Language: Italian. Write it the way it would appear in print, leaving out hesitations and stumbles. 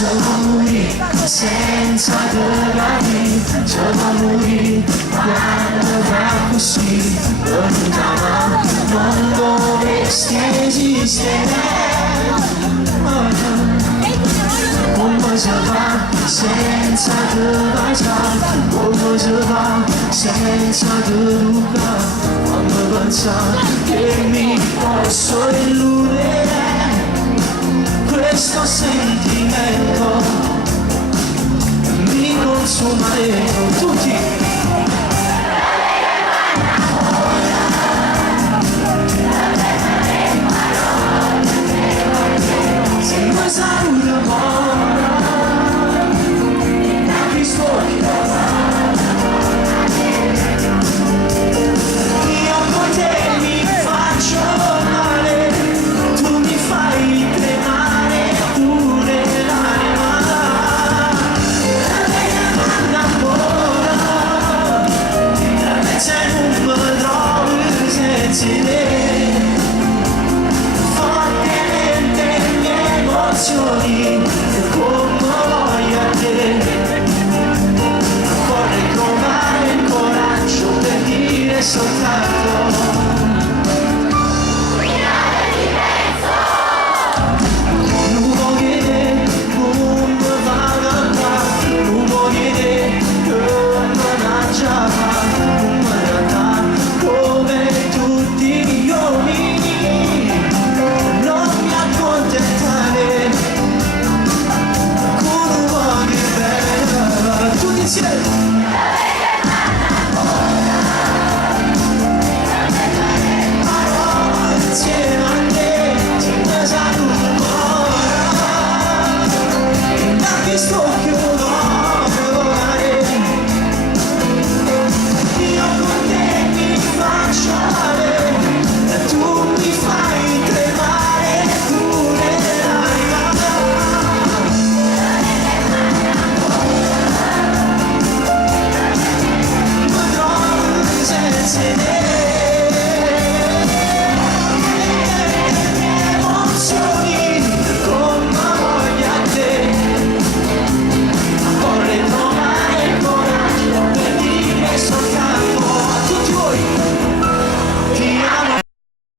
soli senza drogati, già morì quando va così lontano, non dovresti esistere. Come si fa senza drogati, come si fa senza drogati, quando pensa che mi posso illudere questo sentimento mi consuma dentro tutti. Se non saluto amore, ti sto io con te mi faccio male, tu mi fai tremare pure l'anima. La paura, se non mi trovi senza te, fortemente le mie emozioni, come voglio a te. Vorrei trovare il coraggio per dire soltanto non voglio te, non mi va a fare, non voglio te, non mi mangiava, non mi dà come tutti gli uomini, non mi accontentare, con un voglio bene, tutti insieme.